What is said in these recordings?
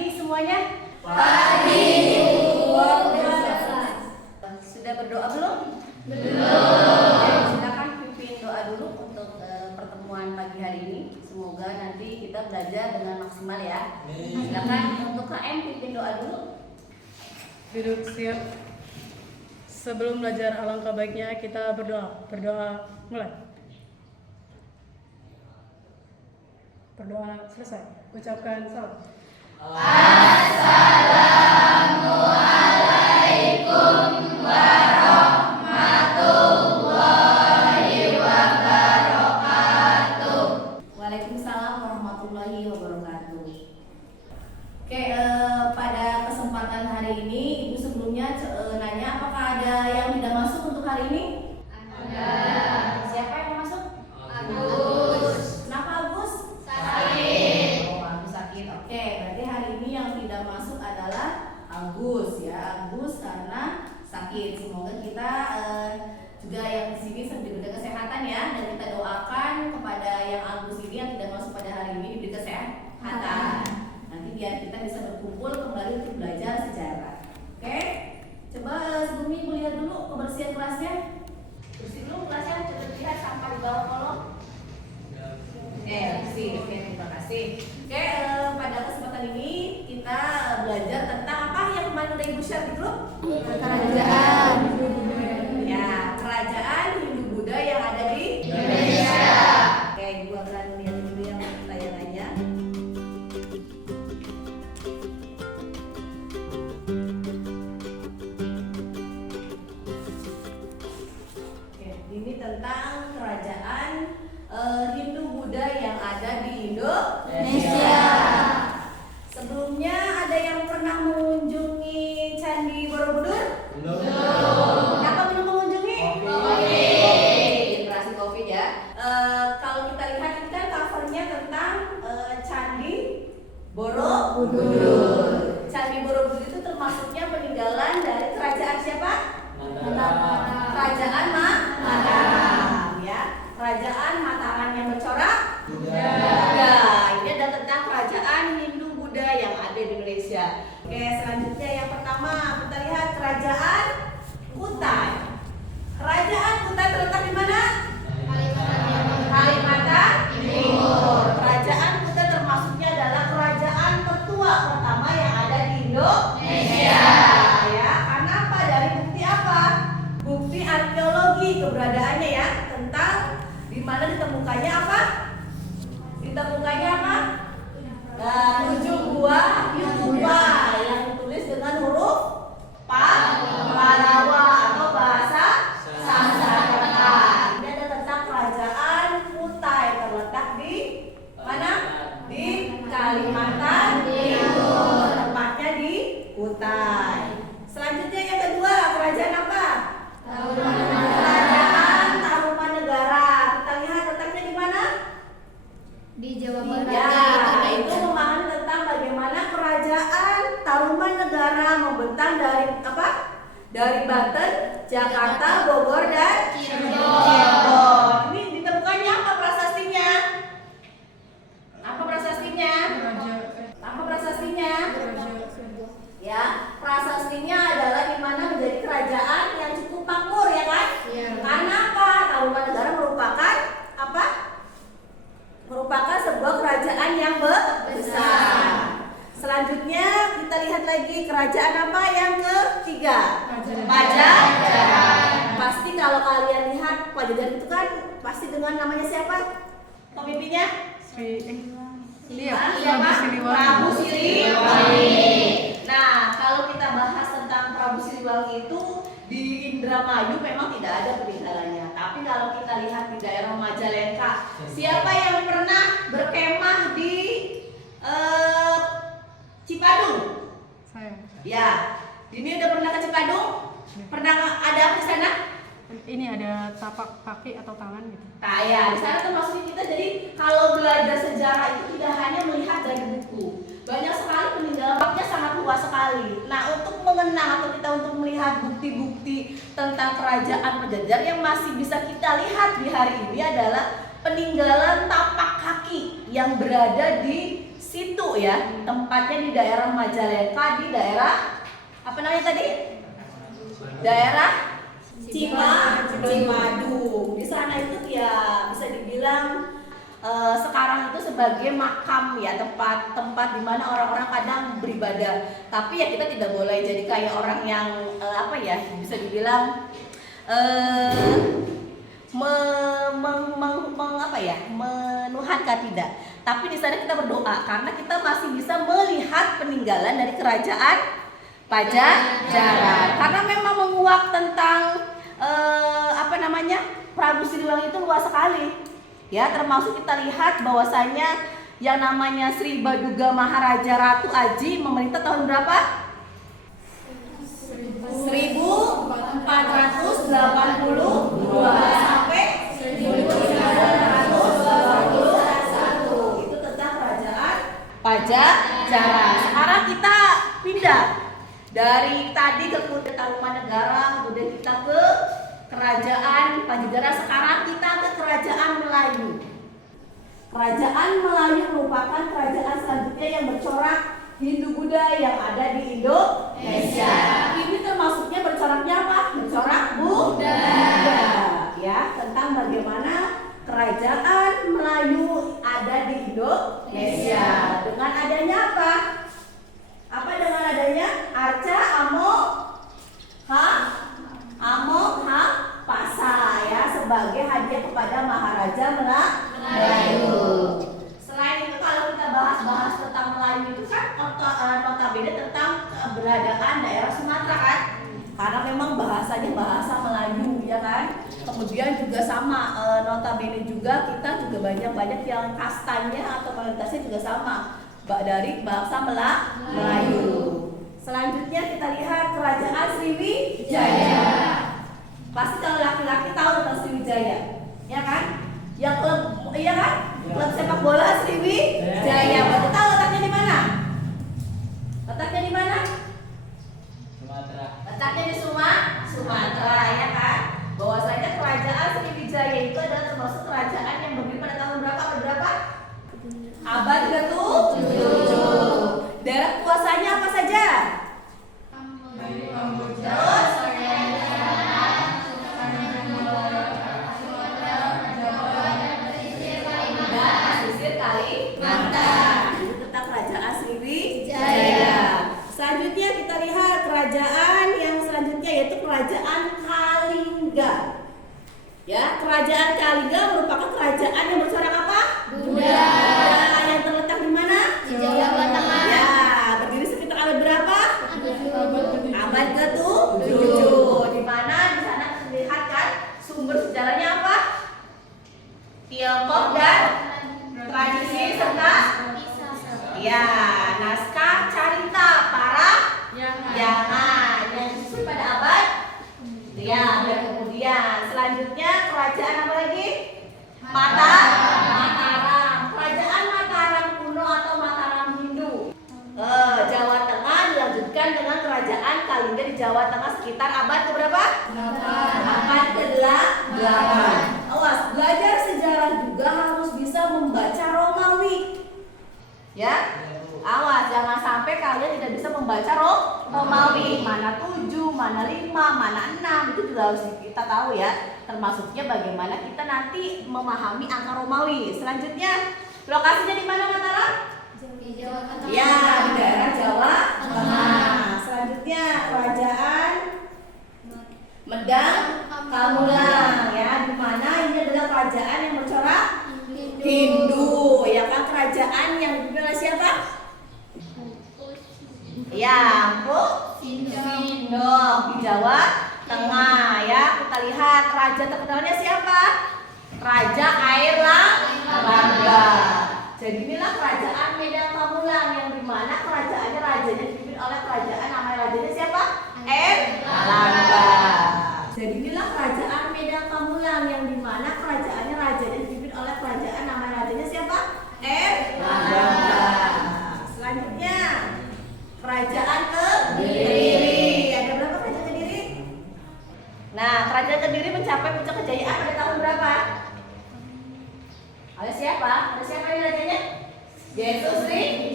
pagi semuanya. Pagi. Sudah berdoa belum? Belum. Silakan pimpin doa dulu untuk pertemuan pagi hari ini. Semoga nanti kita belajar dengan maksimal ya. Silakan untuk KM pimpin doa dulu. Duduk siap. Sebelum belajar alangkah baiknya kita berdoa. Berdoa mulai. Berdoa selesai. Ucapkan salam. Assalamualaikum warahmatullahi wabarakatuh. Waalaikumsalam warahmatullahi wabarakatuh. Oke, pada kesempatan hari ini Ibu sebelumnya nanya apakah ada yang tidak masuk untuk hari ini? Ada. Siapa yang mau masuk? Agus. Kenapa Agus? Sakit. Oh, Agus sakit. Oke, berarti hari ini yang tidak masuk adalah Agus ya. Agus karena sakit. Semoga kita juga yang di sini diberi kesehatan ya, dan kita doakan kepada yang Agus ini yang tidak masuk pada hari ini diberi kesehatan. Nanti biar kita bisa berkumpul kembali untuk belajar sejarah. Oke? Coba sebelumnya Ibu lihat dulu kebersihan kelasnya. Bersih dulu kelasnya, coba lihat sampah di bawah kolong. Oke, bersih. Oke, terima kasih. Oke, pada kesempatan ini kita belajar tentang apa yang kemarin udah Ibu share di grup? Kerajaan. Ya, kerajaan Hindu-Buddha yang ada di Indonesia. Oke, Ibu akan lihat dulu yang tayangannya. Oke, ini tentang kerajaan Hindu-Buddha yang ada di Indonesia. Sebelumnya ada yang pernah mengunjungi Candi Borobudur? Kenapa belum mengunjungi? Generasi COVID ya. Kalau kita lihat ini kan covernya tentang Candi Borobudur. Candi Borobudur itu termasuknya peninggalan dari kerajaan siapa? Kerajaan Mataram ya. Kerajaan Mataram yang bercorak Buddha. Ini adalah tentang kerajaan Hindu-Buddha yang ada di Indonesia. Oke, selanjutnya yang pertama kita lihat kerajaan Kutai. Kerajaan Kutai terletak di mana? Kalimantan Timur. Kerajaan Kutai termasuknya adalah kerajaan tertua pertama yang ada di Indonesia. Ya, karena apa? Dari bukti apa? Bukti arkeologi keberadaannya ya, tentang di mana ditemukannya apa? Ditemukannya apa? Ujung buah yuba yang ditulis dengan huruf Pallawa atau bahasa Sanskerta. Ini ada tentang kerajaan Kutai terletak di mana? Di Kalimantan Timur. Tempatnya di Kutai. Selanjutnya yang kedua, kerajaan apa? Kerajaan Tarumanegara. Kita lihat letaknya di mana? Di Jawa Barat. Ya, itu memahami tentang bagaimana kerajaan Tarumanegara membentang dari apa? Dari Banten, Jakarta, Bogor, dan Cirebon. Ini ditemukannya apa prasastinya? Apa prasastinya? Apa prasastinya? Ya, prasastinya adalah di mana menjadi kerajaan yang cukup makmur ya kan? Iya. Karena apa? Tarumanegara merupakan apa? Merupakan sebuah kerajaan yang besar. Selanjutnya kita lihat lagi kerajaan apa yang ketiga? Pajajaran. Pasti kalau kalian lihat Pajajaran itu kan pasti dengan namanya siapa? Pemimpinnya? Siapa? Prabu Siliwangi. Nah, kalau kita bahas tentang Prabu Siliwangi itu di Indramayu memang tidak ada peninggalannya. Tapi kalau kita lihat di daerah Majalengka, siapa yang pernah berkemah di Cipadung? Saya. Ya, ini udah pernah ke Cipadung? Pernah ada apa di sana? Ini ada tapak kaki atau tangan gitu. Nah ya, di sana termasuk kita. Jadi kalau belajar sejarah itu tidak hanya melihat dari buku, banyak sekali peninggalannya sangat luas sekali. Nah, untuk mengenang atau kita untuk melihat bukti-bukti tentang kerajaan Pajajaran yang masih bisa kita lihat di hari ini adalah peninggalan tapak kaki yang berada di situ ya. Tempatnya di daerah Majalengka, di daerah apa namanya tadi? Daerah Cimadung. Di sana itu ya bisa dibilang sekarang itu sebagai makam ya, tempat di mana orang-orang kadang beribadah. Tapi ya kita tidak boleh jadi kayak orang yang apa ya, bisa dibilang menuhankan, tidak. Tapi di sana kita berdoa karena kita masih bisa melihat peninggalan dari kerajaan Pajajaran. Karena memang menguak tentang Prabu Siliwangi itu luas sekali. Ya, termasuk kita lihat bahwasanya yang namanya Sri Baduga Maharaja Ratu Aji memerintah tahun berapa? 1482 sampai 1981. Itu tentang kerajaan Pajajaran. Sekarang kita pindah dari tadi ke Tarumanegara, kemudian kita ke kerajaan Pajajaran. Sekarang kita ke kerajaan Melayu. Kerajaan Melayu merupakan kerajaan selanjutnya yang bercorak Hindu-Buddha yang ada di Indonesia. Ini termasuknya bercoraknya apa? Bercorak Buddha. Ya, tentang bagaimana kerajaan Melayu ada di Indonesia. Dengan adanya apa? Apa dengan adanya? Arca Amokha ya, sebagai hadiah kepada Maharaja Melayu. Selain itu kalau kita bahas tentang Melayu itu kan notabene tentang keberadaan daerah Sumatera kan, karena memang bahasanya bahasa Melayu ya kan. Kemudian juga sama notabene juga kita juga banyak yang kastanya atau mayoritasnya juga sama dari bangsa Melayu. Selanjutnya kita lihat kerajaan Sriwijaya. Pasti kalau laki-laki tahu tentang Sriwijaya, ya kan? Yang klub, iya kan? Klub sepak bola Sriwijaya. Berarti tahu letaknya di mana? Letaknya di mana? Sumatera. Letaknya di Sumatera, ya kan? Bahwasanya kerajaan Sriwijaya itu adalah termasuk kerajaan yang berdiri pada tahun berapa? Abad ke-7. Daerah kuasanya apa saja? Terus pesisir Kalimantan. Itu tentang kerajaan Sriwijaya. Selanjutnya kita lihat kerajaan yang selanjutnya yaitu kerajaan Kalingga. Ya, kerajaan Kalingga merupakan kerajaan yang bercorak apa? Buddha. Yang terletak di mana? Di Jawa Tengah. Ya, berdiri sekitar abad berapa? Abad ke-7. Di mana di sana terlihat kan sumber sejarahnya apa? Tiongkok dan tradisi serta ya naskah carita para Yangan yang disusun pada abad ya. Dan kemudian selanjutnya kerajaan apa lagi? Mataram. Kerajaan Mataram kuno atau Mataram Hindu. Jawa Tengah dilanjutkan dengan kerajaan Kalingga di Jawa Tengah sekitar abad keberapa? Abad ke-8. Awas, belajar sejarah juga harus bisa membaca Romawi. Ya, awas jangan sampai kalian tidak bisa membaca Romawi. Mana 7, mana 5, mana 6 itu juga harus kita tahu ya. Termasuknya bagaimana kita nanti memahami angka Romawi. Selanjutnya, lokasinya di mana Mataram? Di Jawa Tengah. Ya, di daerah Jawa Tengah. Selanjutnya kerajaan Medang Kamulang ya, di mana ini adalah kerajaan yang bercorak Hindu, ya kan, kerajaan yang dipimpin oleh siapa? Ya, Empu Sindong di Jawa Tengah ya. Kita lihat raja terkenalnya siapa? Raja Air Langga. Jadi inilah kerajaan Medang Kamulang yang dimana rajanya dipimpin oleh kerajaan, nama rajanya siapa? Air Langga. Jadi inilah kerajaan Medang Kamulang yang dimana rajanya dipimpin oleh kerajaan, nama rajanya siapa? Air Langga. Selanjutnya kerajaan Kediri. Ada berapa kerajaan Kediri? Nah, kerajaan Kediri mencapai puncak kejayaan pada tahun berapa? Ada siapa? Ada siapa ini rajanya? Yaitu Sri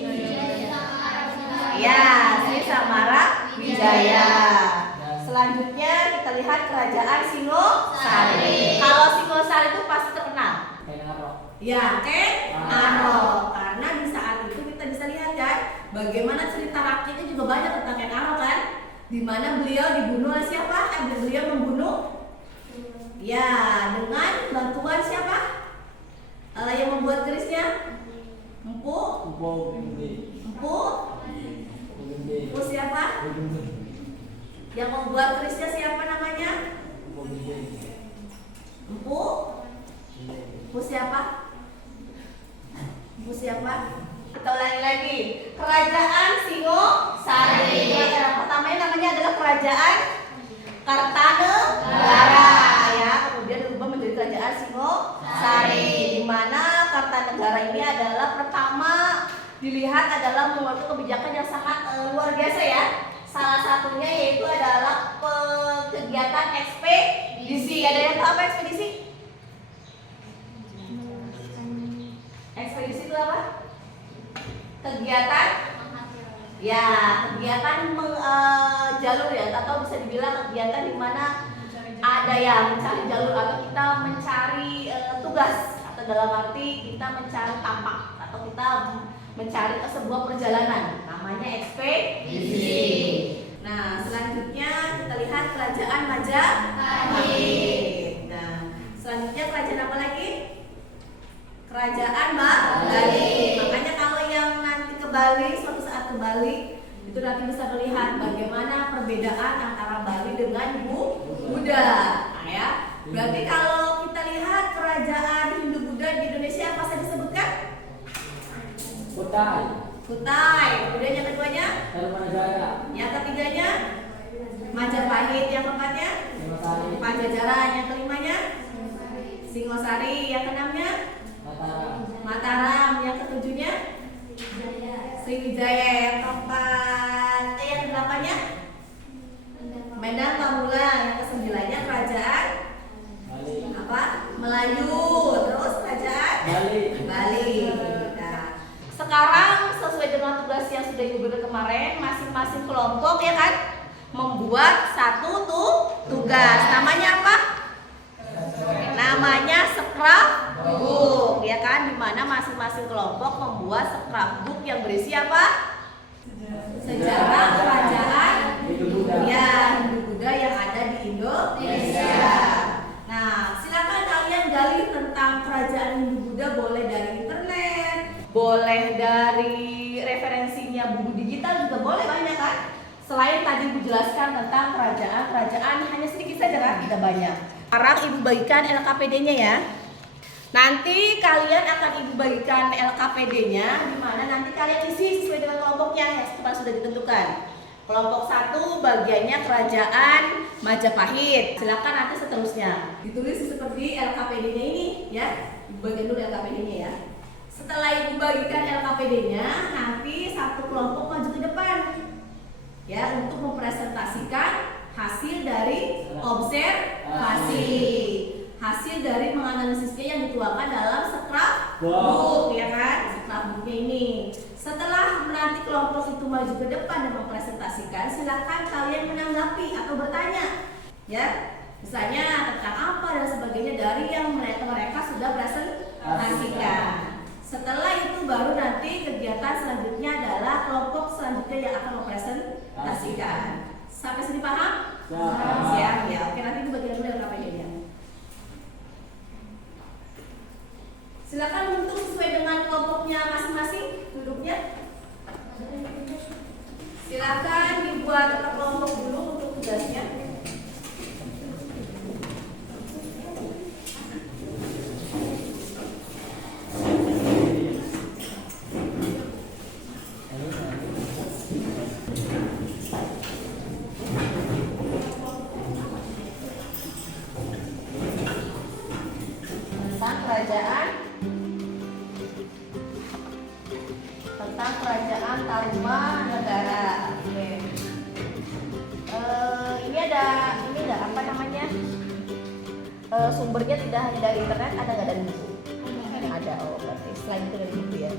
Ya, Sri Samara Wijaya. Selanjutnya kita lihat kerajaan Singosari. Kalau Singosari itu pasti terkenal. Ya, Aro. Karena di saat itu kita bisa lihat kan, bagaimana cerita rakyatnya juga banyak tentang Ken Aro kan, di mana beliau dibunuh oleh siapa? Beliau membunuh. Ya, dengan bantuan siapa? Yang membuat kerisnya? Empu siapa? Yang membuat kerisnya siapa namanya? Empu siapa? Kita ulangi lagi. Kerajaan Singosari. Kerajaan pertamanya namanya adalah Kerajaan Kartanegara ya. Kemudian berubah menjadi Kerajaan Singosari, di mana Kartanegara ini adalah pertama dilihat adalah mengeluarkan kebijakan yang sangat luar biasa ya. Salah satunya yaitu adalah kegiatan ekspedisi. Ada yang tahu apa ekspedisi? Ekspedisi itu apa? Kegiatan jalur ya, atau bisa dibilang kegiatan di mana ada yang mencari jalur atau kita mencari tugas, atau dalam arti kita mencari tapak atau kita mencari sebuah perjalanan, namanya ekspedisi. Nah, selanjutnya kita lihat kerajaan Majapahit. Nah, selanjutnya kerajaan apa lagi? Kerajaan Bali. Makanya kalau yang nanti ke Bali, suatu saat ke Bali, itu nanti bisa melihat bagaimana perbedaan antara Bali dengan Buddha. Nah, ya. Berarti kalau kita lihat kerajaan Hindu Buddha di Indonesia apa saja disebutkan? Kutai. Kemudian yang keduanya? Yang ketiganya? Majapahit. Yang keempatnya? Pajajaran. Yang kelimanya? Singosari. Yang keenamnya? Mataram. Yang ketujuhnya? Sriwijaya. Yang keempat, yang kedelapannya? Medan Pamulang. Yang kesembilannya kerajaan apa? Melayu. Terus kerajaan Bali. Nah, sekarang sesuai dengan tugas yang sudah Ibu berikan kemarin, masing-masing kelompok ya kan membuat satu tugas. Namanya apa? Namanya scrapbook ya kan, dimana masing-masing kelompok membuat scrapbook yang berisi apa? Sejarah kerajaan Hindu Buddha yang ada di Indonesia. Nah, silakan kalian gali tentang kerajaan Hindu Buddha, boleh dari internet, boleh dari referensinya buku digital juga boleh, banyak kan? Selain tadi Ibu jelaskan tentang kerajaan hanya sedikit saja kan, tidak banyak. Sekarang Ibu bagikan LKPD-nya ya. Nanti kalian akan Ibu bagikan LKPD-nya, di mana nanti kalian isi sesuai dengan kelompoknya yang sudah ditentukan. Kelompok 1 bagiannya kerajaan Majapahit. Silakan nanti seterusnya ditulis seperti LKPD-nya ini ya. Ibu bagikan dulu LKPD-nya ya. Setelah Ibu bagikan LKPD-nya, nanti satu kelompok maju ke depan ya untuk mempresentasikan hasil dari observasi, hasil dari menganalisisnya yang dituangkan dalam scrapbook ya kan, scrapbooknya ini. Setelah nanti kelompok itu maju ke depan dan mempresentasikan, silakan kalian menanggapi atau bertanya ya, misalnya tentang apa dan sebagainya dari yang mereka sudah presentasikan. Setelah itu baru nanti kegiatan selanjutnya adalah kelompok selanjutnya yang akan mempresentasikan. Sampai sini paham? Siap ya. Oke, nanti itu bagian dulu LKPD-nya. Silakan bentuk sesuai dengan kelompoknya masing-masing duduknya. Silakan dibuat kelompok dulu untuk tugasnya. Tentang kerajaan Tarumanegara. Oke. Ini ada apa namanya? Sumbernya tidak hanya dari internet, ada nggak dari buku? Ada. Oh, berarti selain itu dari buku ya.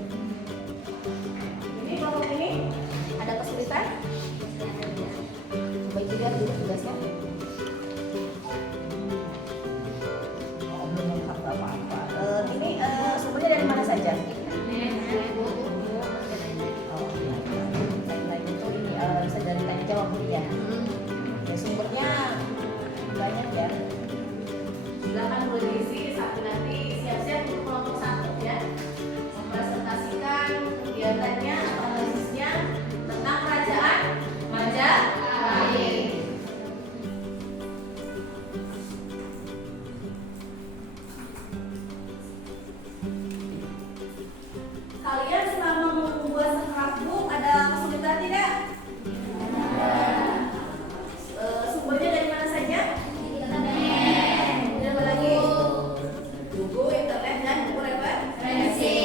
Ini kelompok ini ada kesulitan Bu ya. Ya sumbernya banyak ya. Silakan boleh diisi sampai nanti siap-siap untuk kelompok 1 ya. Mempresentasikan kegiatannya atau analisisnya tentang kerajaan Majapahit. Kalian selama membuat scrapbook ada kesulitan tidak? Sumbernya dari mana saja? Dan apa lagi? Buku, internet, dan buku referensi.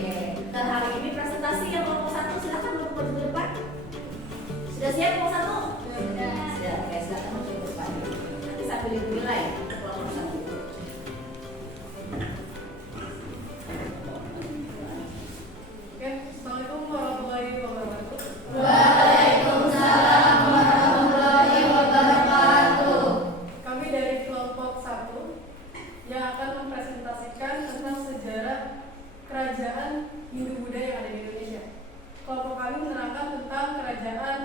Oke. Dan hari ini presentasi yang kelompok 1 silakan untuk ke depan. Sudah siap kelompok 1? Sudah. Oke, silakan untuk ke depan. Nanti sambil dinilai untuk kelompok 1. Oke, Assalamualaikum warahmatullahi wabarakatuh. Waalaikumsalam warahmatullahi wabarakatuh. Kami dari kelompok 1 yang akan mempresentasikan tentang sejarah kerajaan Hindu-Buddha yang ada di Indonesia. Kelompok kami menerangkan tentang kerajaan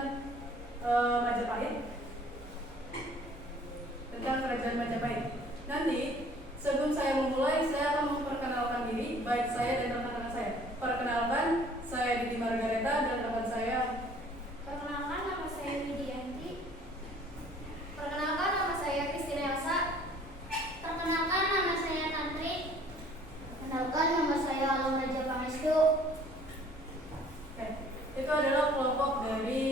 Majapahit. Nanti sebelum saya memulai, saya akan memperkenalkan diri, baik saya dan rekan-rekan saya. Perkenalkan, saya Didi Margareta dan rekan saya. Perkenalkan, nama saya Widianti. Perkenalkan, nama saya Kristina Elsa. Perkenalkan, nama saya Tantri. Perkenalkan, nama saya Alung Raja Pangestu. Oke, itu adalah kelompok dari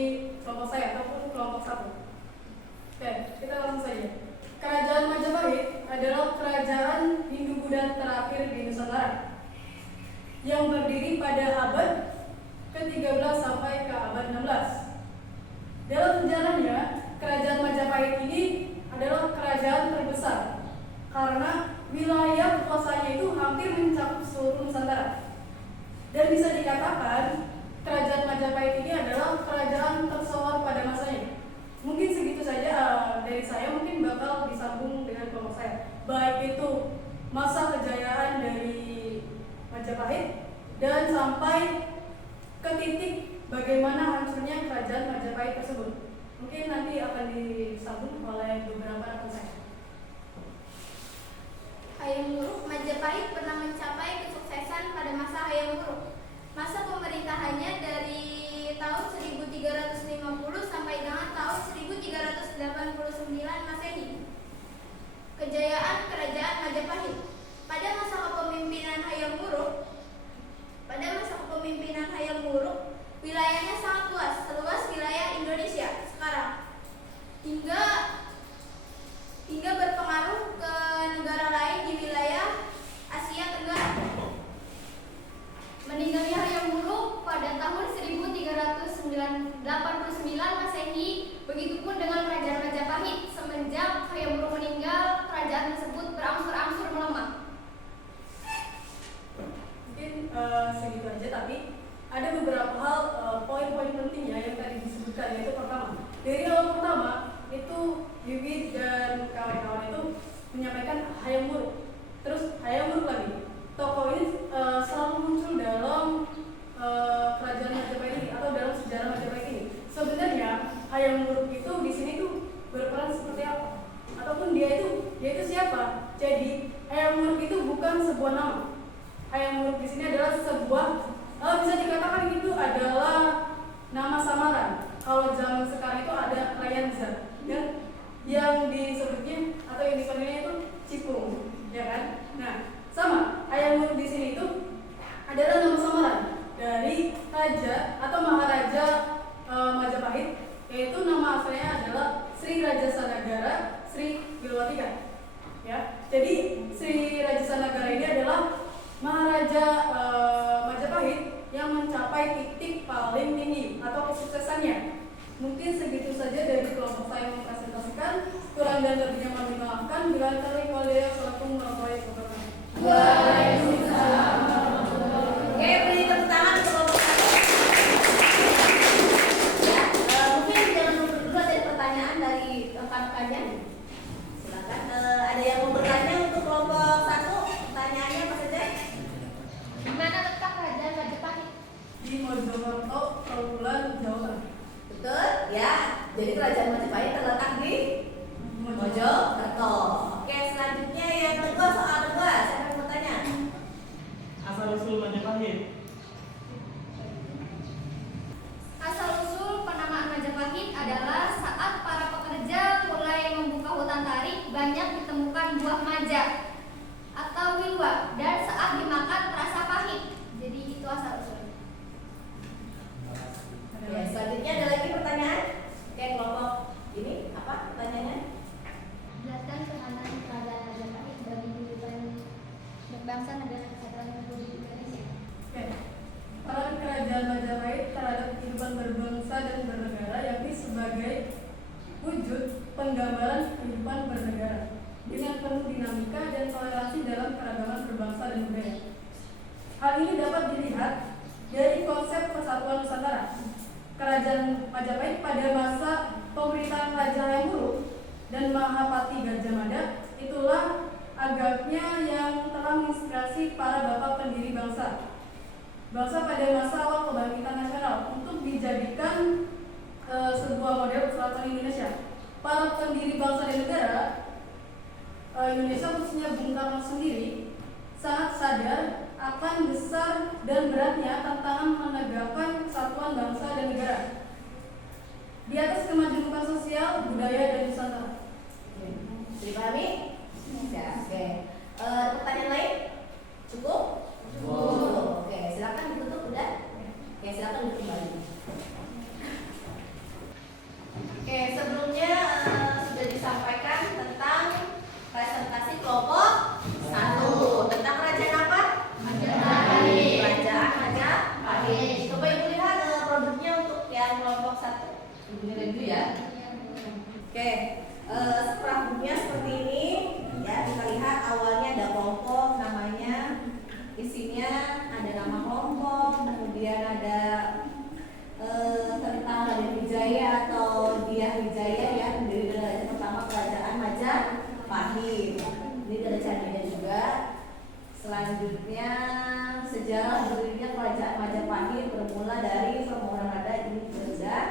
kelompok saya ataupun kelompok 1. Oke, kita langsung saja. Kerajaan Majapahit adalah kerajaan Hindu-Buddha terakhir di Nusantara yang berdiri pada abad ke-13 sampai ke abad 16. Dalam sejarahnya, kerajaan Majapahit ini adalah kerajaan terbesar karena wilayah kuasanya itu hampir mencakup seluruh Nusantara. Dan bisa dikatakan kerajaan Majapahit ini adalah kerajaan tersohor pada masanya. Mungkin segitu saja dari saya, mungkin bakal disambung dengan kelompok saya. Baik itu masa kejayaan dari Majapahit dan sampai ke titik bagaimana hancurnya kerajaan Majapahit tersebut. Mungkin nanti akan disambung oleh beberapa rekan saya. Hayam Wuruk Majapahit pernah mencapai kesuksesan pada masa Hayam Wuruk. Masa pemerintahannya dari tahun 1350 sampai dengan tahun 1389 Masehi. Kejayaan Kerajaan Majapahit. Pada masa kepemimpinan Hayam Wuruk, wilayahnya sangat luas, seluas wilayah Indonesia sekarang. Hingga berpengaruh ke negara lain di wilayah Asia Tenggara. Meninggalnya Hayam Wuruk pada tahun 1389 Masehi, begitupun dengan Kerajaan Majapahit. Semenjak Hayam Wuruk meninggal, kerajaan tersebut berangsur-angsur melemah. Mungkin segitu aja, tapi ada beberapa hal poin-poin pentingnya yang tadi disebutkan. Yaitu pertama, dari awal pertama itu Wiwit dan kawan-kawan itu menyampaikan Hayam Wuruk, terus Hayam Wuruk lagi. Tokoh ini selalu muncul dalam kerajaan Majapahit ini atau dalam sejarah Majapahit ini. Sebenarnya Hayam Wuruk itu di sini tuh berperan seperti apa? Ataupun dia itu siapa? Jadi Hayam Wuruk itu bukan sebuah nama. Hayam Wuruk di sini adalah sebuah bisa dikatakan itu adalah nama samaran. Kalau zaman sekarang itu ada Rayanza, ya, yang disebutnya atau yang dipanggilnya itu Cipung, ya kan? Nah, sama Hayam Wuruk di sini itu adalah nama samaran dari raja atau maharaja Majapahit, yaitu nama aslinya adalah Sri Raja Sanagara Sri Wilwatika. Ya, jadi Sri Raja Sanagara ini adalah maharaja Majapahit yang mencapai titik paling tinggi atau kesuksesannya. Mungkin segitu saja dari kelompok saya mempresentasikan. Kurang dan lebihnya mohon dimaafkan. Bila Assalamualaikum warahmatullahi wabarakatuh. Waalaikumsalam. Oke, beri tepuk tangan untuk kelompok 1. Ya, mungkin jangan lupa dulu ada pertanyaan dari rekan-rekannya. Silakan. Ada yang mau bertanya untuk kelompok 1? Pertanyaannya apa saja? Di mana letak Kerajaan Majapahit? Di Mojokerto, Trawulan, Jawa Tengah. Betul, ya. Jadi kerajaan Majapahit terletak di Mojokerto. Oke, selanjutnya yang kedua, soal kedua. Siapa yang mau tanya? Asal-usul Majapahit. Asal-usul penamaan Majapahit adalah saat para pekerja mulai membuka hutan tarik, banyak ditemukan buah maja atau wilwa, dan saat dimakan terasa pahit. Jadi itu asal-usul. Oke, selanjutnya ada lagi pertanyaan? Oke, kelompok ini apa pertanyaannya? Jelaskan peranan kerajaan Majapahit bagi kehidupan berbangsa negara kesatuan Republik Indonesia. Oke. Peran kerajaan Majapahit terhadap kehidupan berbangsa dan bernegara yakni sebagai wujud penggambaran kehidupan bernegara dengan penuh dinamika dan toleransi dalam keragaman berbangsa dan budaya. Hal ini dapat dilihat dari konsep persatuan Nusantara. Kerajaan Majapahit pada masa pemerintahan Raja Hayam Wuruk dan Mahapati Gajah Mada itulah agaknya yang telah menginspirasi para bapak pendiri bangsa pada masa awal kebangkitan nasional untuk dijadikan sebuah model persatuan Indonesia. Para pendiri bangsa dan negara Indonesia, khususnya Bung Karno sendiri, sangat sadar akan besar dan beratnya tantangan menegakkan kesatuan bangsa dan negara di atas kemajemukan sosial, budaya, dan Nusantara. Dipahami? Ya, oke. Pertanyaan lain? Cukup? Cukup. Oke, silakan ditutup udah. Oke, silakan ditutup kembali. Oke, sebelumnya sudah disampaikan tentang presentasi kelompok 1 tentang kerajaan apa? Majapahit. Kerajaan Majapahit. Coba Ibu lihat produknya untuk yang kelompok 1. Ibu lihat dulu ya. Oke, scrapbooknya seperti ini. Ya, kita lihat awalnya ada kelompok namanya. Isinya ada nama kelompok, kemudian ada tentang Raden Wijaya atau Dyah Wijaya ya, dari kerajaan pertama kerajaan Majapahit. Ini ada caranya juga. Selanjutnya sejarah berdirinya kerajaan Majapahit bermula dari permohonan ada ini sudah.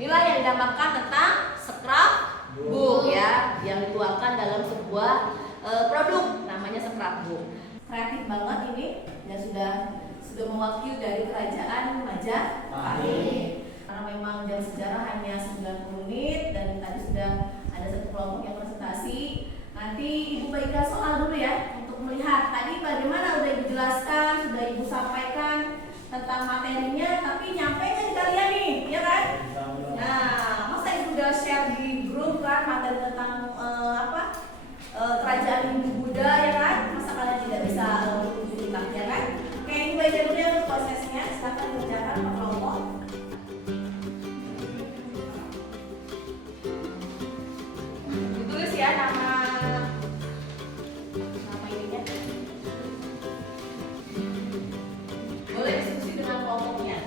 Inilah yang dinamakan tentang scrapbook ya, yang dituangkan dalam sebuah produk namanya scrapbook. Kreatif banget ini dan sudah mewakili dari kerajaan Majapahit. Karena memang jam sejarah hanya 90 menit dan tadi sudah ada satu kelompok yang presentasi. Nanti Ibu bagikan soal dulu ya untuk melihat tadi bagaimana udah Ibu jelaskan, sudah Ibu sampaikan tentang materinya, tapi nyampe nggak di kalian nih, ya kan? Nah, masa Ibu udah share di grup kan materi tentang kerajaan Hindu Buddha ya kan? Masa kalian tidak bisa mengikuti ya kan? Oke, Ibu baca dulu ya untuk prosesnya. Silakan dikerjakan Pak kelompok. Ditulis ya nama ininya. Boleh diskusi dengan kelompoknya.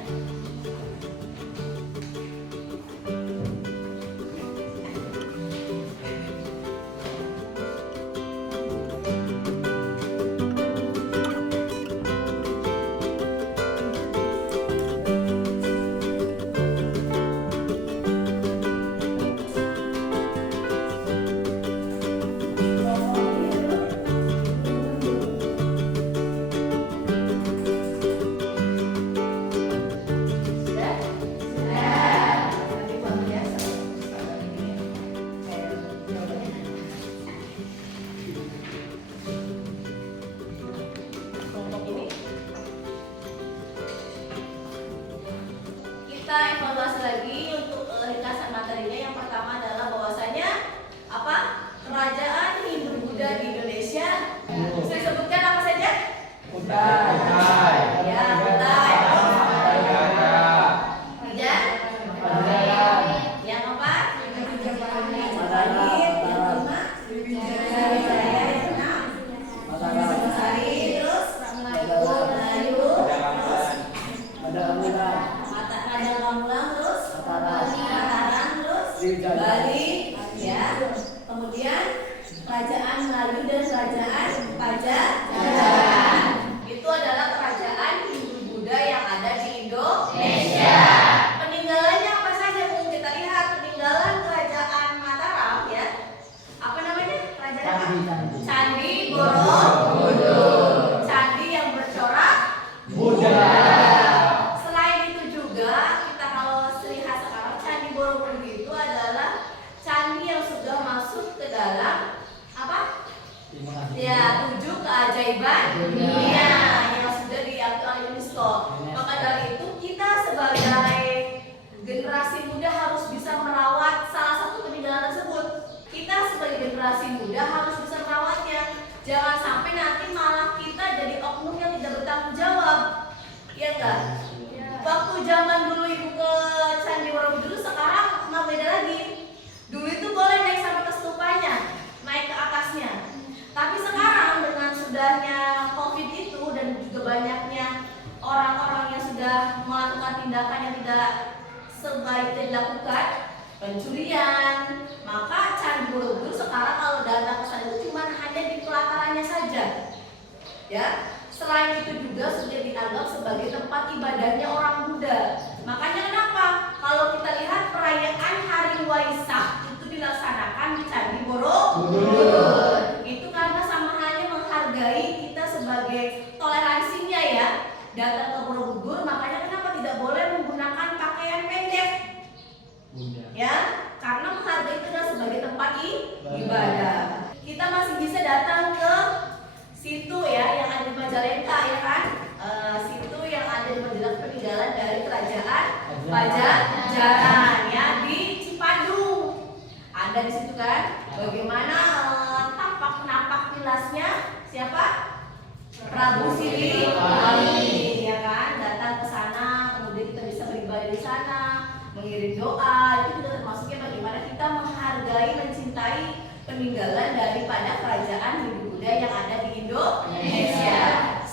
Kita evaluasi lagi untuk ringkasan materinya. Yang pertama adalah bahwasanya apa? Kerajaan Hindu Buddha di Indonesia. Saya sebutkan apa saja? Kutai. Ya, Kutai. Tiga. Yang keempat? Majapahit. Yang kelima? Sriwijaya. Yang enam? Sari. Terus? Melayu. Terus? Lamulang. Terus? Mataram. Terus? Bali. Ya. Kemudian kerajaan Melayu dan kerajaan Pajajaran. Itu adalah kerajaan Hindu Buddha yang ada di Indonesia. Peninggalannya apa saja Bu? Kita lihat. sebaiknya dilakukan pencurian. Maka Candi Borobudur sekarang kalau datang ke sana itu cuma hanya di pelatarannya saja. Ya, selain itu juga sudah dianggap sebagai tempat ibadahnya orang Buddha. Makanya kenapa? Kalau kita lihat perayaan Hari Waisak itu dilaksanakan di Candi Borobudur. Itu karena sama halnya menghargai kita sebagai toleransinya ya. Datang ke Borobudur, makanya kenapa tidak boleh menggunakan pakaian pendek? Ya, karena menghargai itu adalah sebagai tempat ibadah. Kita masih bisa datang ke situ ya yang ada di Majalengka ya kan, situ yang ada di Majalengka peninggalan dari kerajaan Pajajaran ya di Cipadung. Ada di situ kan? Bagaimana tapak tilasnya siapa? Prabu Siliwangi ya kan? Datang ke sana, kemudian kita bisa beribadah di sana, mengirim doa. Itu juga termasuknya bagaimana kita menghargai, mencintai peninggalan daripada kerajaan Hindu Buddha yang ada di Indonesia.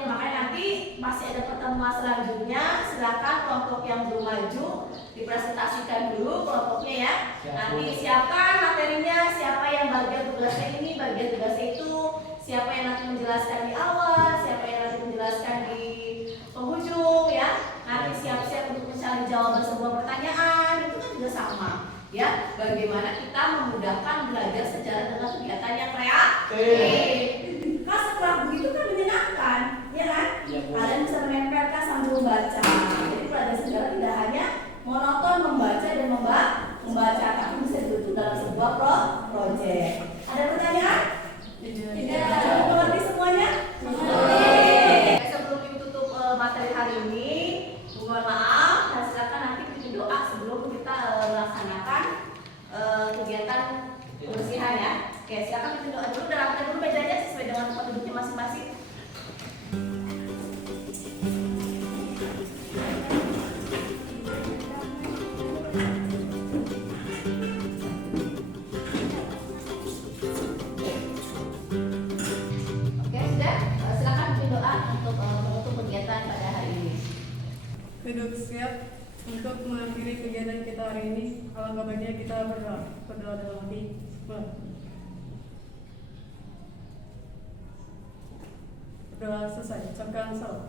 Makanya nanti masih ada pertemuan selanjutnya. Silakan kelompok yang belum maju dipresentasikan dulu kelompoknya ya. Nanti siapkan materinya, siapa yang bagian tugasnya ini, bagian tugasnya itu, siapa yang nanti menjelaskan di awal, siapa yang nanti menjelaskan di penghujung ya. Nanti siap-siap untuk mencari jawaban sebuah pertanyaan, itu kan juga sama. Ya, bagaimana kita memudahkan belajar sejarah dengan kegiatan yang kreatif. Kan setelah begitu kan menyenangkan, ya kan? Kalian bisa menempelkan sambil membaca. Jadi belajar sejarah tidak hanya monoton membaca dan membaca, tapi bisa dibentuk dalam sebuah proyek. Ada pertanyaan? Tidak. Sudah mengerti semuanya? Sebelum ditutup materi hari ini, mohon maaf dan silakan nanti bikin doa sebelum kita melaksanakan kegiatan kebersihan ya. Oke, silakan bikin doa dulu dan rapikan dulu mejanya sesuai dengan tempat duduknya masing-masing. Oke, sudah. Silakan bikin doa untuk menutup kegiatan pada hari ini. Duduk siap untuk mengakhiri kegiatan kita hari ini. Alangkah baiknya kita berdoa dalam hati. Berdoa selesai. Ucapkan salam.